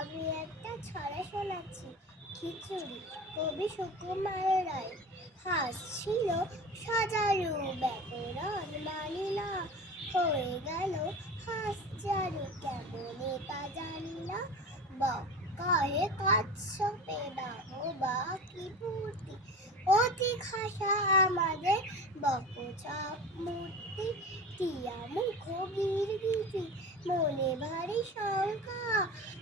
আমি একটা ছড়া শোনাচ্ছি। খিচুড়ি, কবি সুকুমার রায়। হাঁস ছিল সজারু, ব্যাকরণ মানি না, হয়ে গেল হাঁস চারু, কেমনে তা জানি না। বকায়ে কচ্ছপে বাহবা কি পূর্তি, অতি খাসা আমাদের বকচক মূর্তি। টিয়া মুখ গিরগিটি, মনে ভারী শঙ্কা,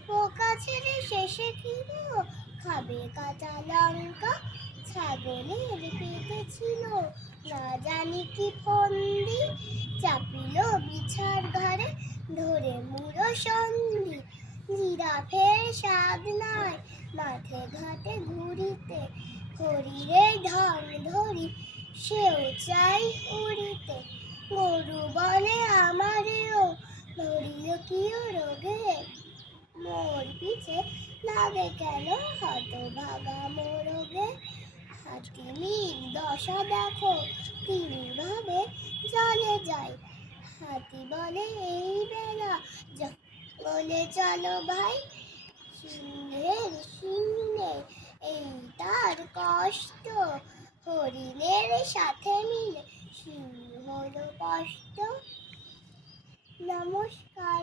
পোকা ছেড়ে শেষে কি গো খাবে কাঁচা লঙ্কা। ছাগলের পেটে ছিল না জানি কি ফন্দি, চাপিল বিছার ঘরে ধরে মুড়ো সন্ধি। জিরাফের স্বাদ নাই মাঠে ঘাটে ঘুরিতে, হরিরে ঢং ধরি সেও চাই উড়িতে। গরু বলে আমারেও ধরিল কি ও রোগে, মোর পিছে লাগে কেন হতভাগা মোরগে। হাতির দশা দেখো তিনি ভাবে জলে যায়, হাতি বলে এই বেলা জঙ্গলে চলো ভাই। সিংহের সিংহে এই তার কষ্ট, হরিণের সাথে মিলে সিংহর কষ্ট। নমস্কার।